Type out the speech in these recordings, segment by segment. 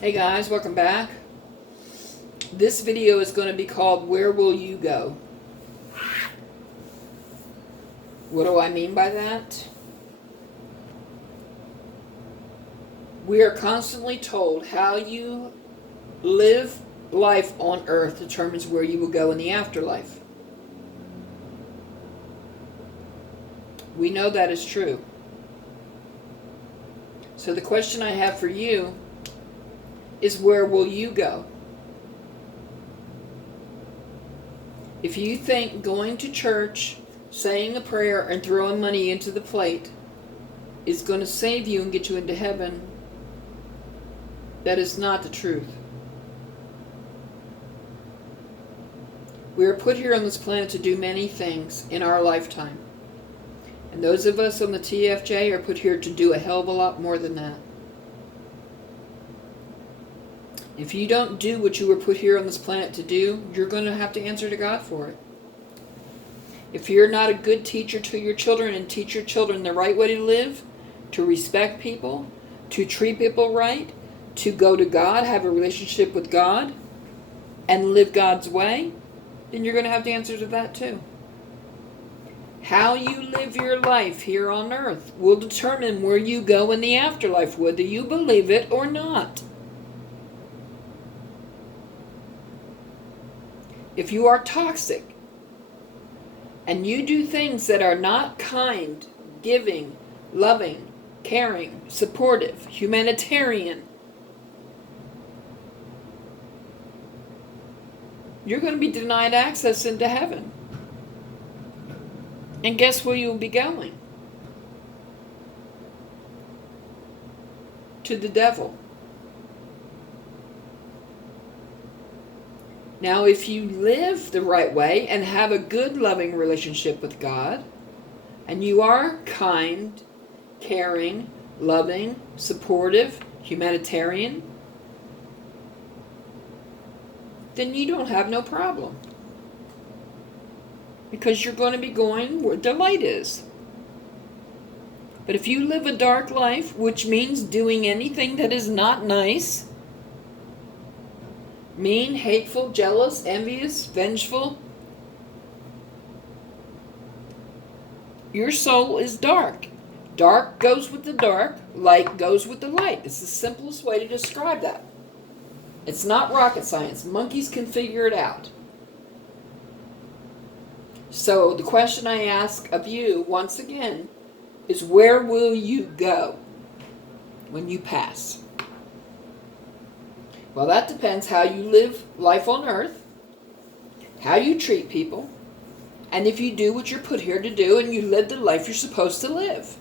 Hey guys, welcome back. This video is going to be called Where Will You Go? What do I mean by that? We are constantly told how you live life on earth determines where you will go in the afterlife. We know that is true. So the question I have for you is, where will you go? If you think going to church, saying a prayer, and throwing money into the plate is going to save you and get you into heaven, that is not the truth. We are put here on this planet to do many things in our lifetime. And those of us on the TFJ are put here to do a hell of a lot more than that. If you don't do what you were put here on this planet to do, you're going to have to answer to God for it. If you're not a good teacher to your children and teach your children the right way to live, to respect people, to treat people right, to go to God, have a relationship with God, and live God's way, then you're going to have to answer to that too. How you live your life here on earth will determine where you go in the afterlife, whether you believe it or not. If you are toxic and you do things that are not kind, giving, loving, caring, supportive, humanitarian, you're going to be denied access into heaven. And guess where you'll be going? To the devil. Now, if you live the right way and have a good, loving relationship with God, and you are kind, caring, loving, supportive, humanitarian, then you don't have no problem. Because you're going to be going where the light is. But if you live a dark life, which means doing anything that is not nice, mean, hateful, jealous, envious, vengeful, your soul is dark. Dark goes with the dark, light goes with the light. It's the simplest way to describe that. It's not rocket science. Monkeys can figure it out. So the question I ask of you, once again, is where will you go when you pass? Well, that depends how you live life on earth, how you treat people, and if you do what you're put here to do and you live the life you're supposed to live.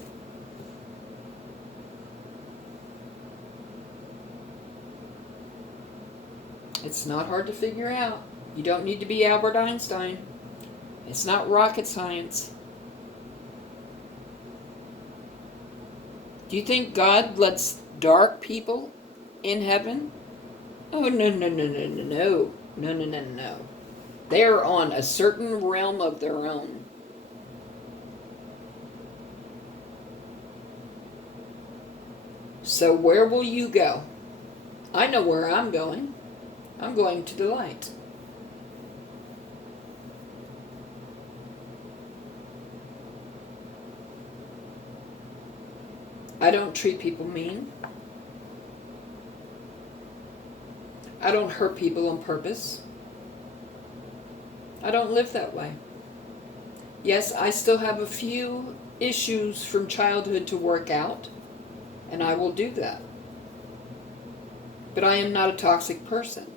It's not hard to figure out. You don't need to be Albert Einstein. It's not rocket science. Do you think God lets dark people in heaven? Oh, no. They are on a certain realm of their own. So where will you go? I know where I'm going. I'm going to the light. I don't treat people mean. I don't hurt people on purpose. I don't live that way. Yes, I still have a few issues from childhood to work out, and I will do that. But I am not a toxic person.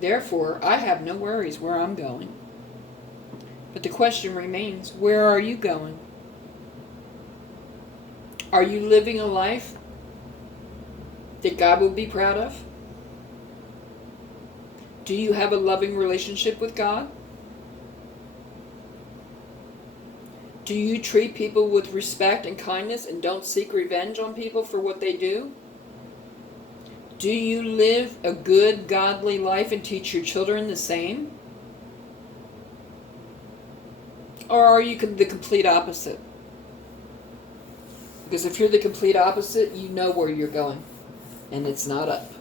Therefore, I have no worries where I'm going. But the question remains, where are you going? Are you living a life that God will be proud of? Do you have a loving relationship with God? Do you treat people with respect and kindness and don't seek revenge on people for what they do? Do you live a good, godly life and teach your children the same? Or are you the complete opposite? Because if you're the complete opposite, you know where you're going. And it's not up.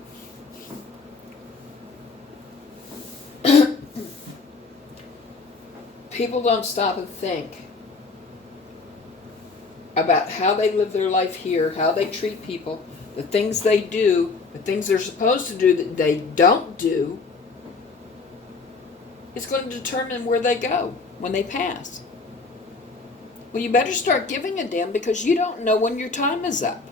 People don't stop and think about how they live their life here, how they treat people, the things they do, the things they're supposed to do that they don't do. It's going to determine where they go when they pass. Well, you better start giving a damn, because you don't know when your time is up.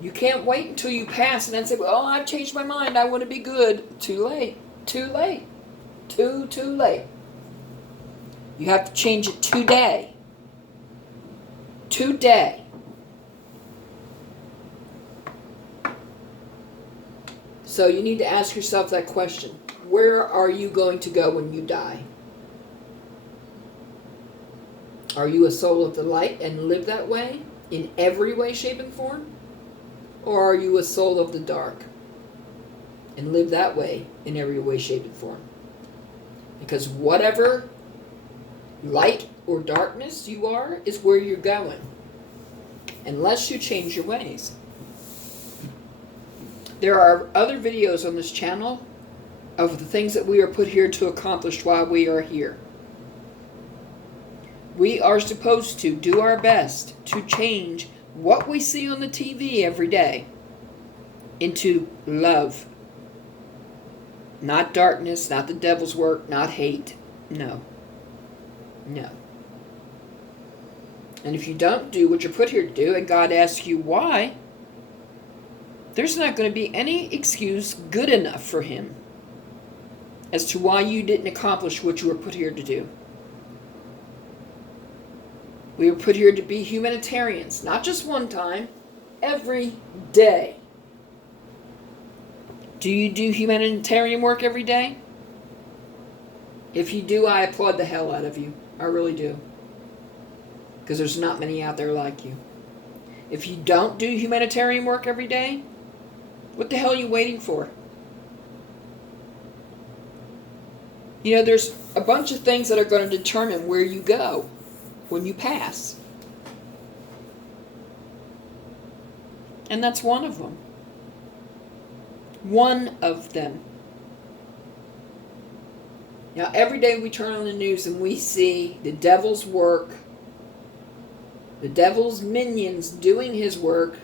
You can't wait until you pass and then say, well, I've changed my mind, I want to be good. Too late. Too late. Too late. You have to change it today. Today. So you need to ask yourself that question. Where are you going to go when you die? Are you a soul of the light and live that way in every way, shape, and form? Or are you a soul of the dark and live that way in every way, shape, and form? Because whatever light or darkness you are is where you're going, unless you change your ways. There are other videos on this channel of the things that we are put here to accomplish while we are here. We are supposed to do our best to change what we see on the TV every day into love. Not darkness, not the devil's work, not hate. No. No. And if you don't do what you're put here to do, and God asks you why, there's not going to be any excuse good enough for Him as to why you didn't accomplish what you were put here to do. We were put here to be humanitarians, not just one time, every day. Do you do humanitarian work every day? If you do, I applaud the hell out of you. I really do. Because there's not many out there like you. If you don't do humanitarian work every day, what the hell are you waiting for? You know, there's a bunch of things that are going to determine where you go when you pass. And that's one of them. One of them. Now, every day we turn on the news and we see the devil's work, the devil's minions doing his work,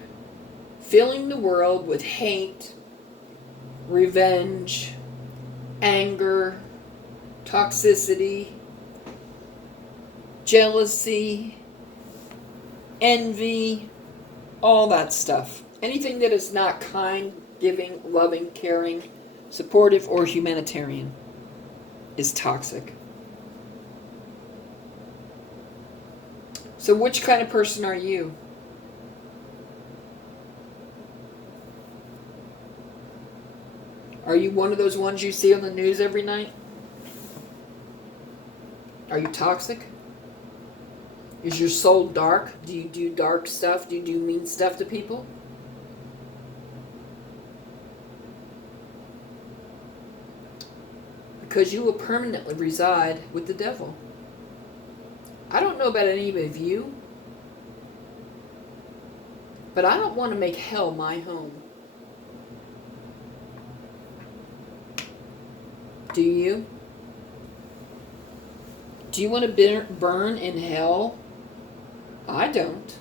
filling the world with hate, revenge, anger, toxicity, jealousy, envy, all that stuff. Anything that is not kind, giving, loving, caring, supportive, or humanitarian is toxic. So which kind of person are you? Are you one of those ones you see on the news every night? Are you toxic? Is your soul dark? Do you do dark stuff? Do you do mean stuff to people? Because you will permanently reside with the devil. I don't know about any of you, but I don't want to make hell my home. Do you? Do you want to burn in hell? I don't.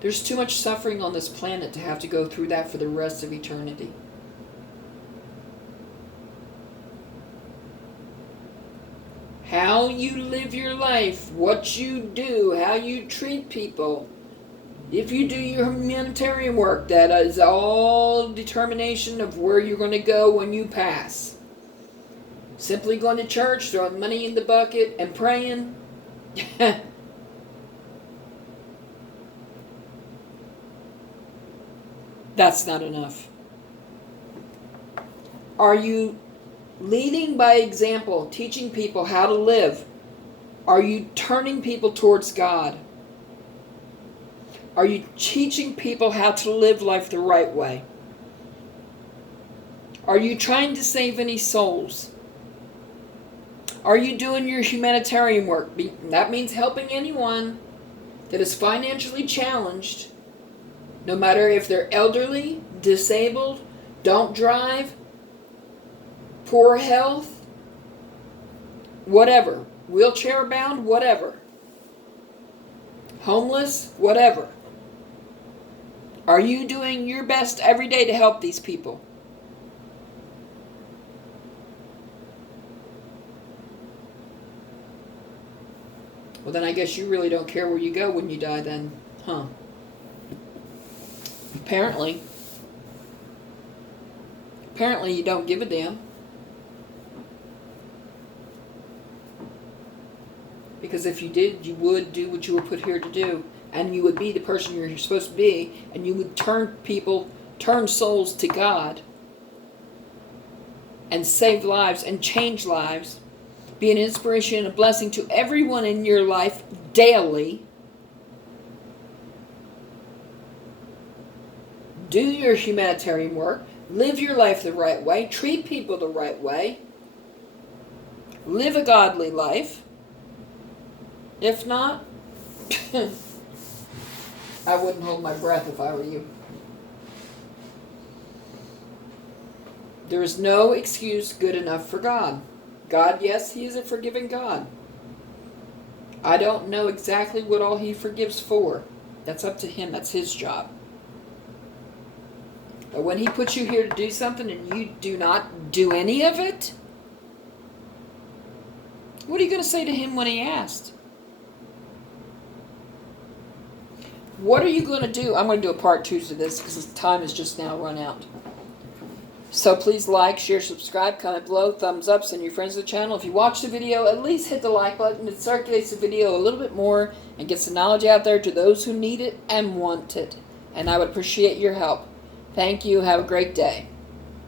There's too much suffering on this planet to have to go through that for the rest of eternity. How you live your life, what you do, how you treat people. If you do your humanitarian work, that is all determination of where you're going to go when you pass. Simply going to church, throwing money in the bucket, and praying. That's not enough. Are you leading by example, teaching people how to live? Are you turning people towards God? Are you teaching people how to live life the right way? Are you trying to save any souls? Are you doing your humanitarian work? That means helping anyone that is financially challenged, no matter if they're elderly, disabled, don't drive, poor health, whatever, wheelchair bound, whatever, homeless, whatever. Are you doing your best every day to help these people? Well, then I guess you really don't care where you go when you die then, huh? Apparently. Apparently you don't give a damn. Because if you did, you would do what you were put here to do. And you would be the person you're supposed to be. And you would turn souls to God. And save lives and change lives. Be an inspiration and a blessing to everyone in your life daily. Do your humanitarian work. Live your life the right way. Treat people the right way. Live a godly life. If not, I wouldn't hold my breath if I were you. There is no excuse good enough for God. God, yes, He is a forgiving God. I don't know exactly what all He forgives for. That's up to Him. That's His job. But when He puts you here to do something and you do not do any of it, what are you going to say to Him when He asks? What are you going to do? I'm going to do a part 2 to this because time has just now run out. So please like, share, subscribe, comment below, thumbs up, send your friends to the channel. If you watch the video, at least hit the like button. It circulates the video a little bit more and gets the knowledge out there to those who need it and want it. And I would appreciate your help. Thank you. Have a great day.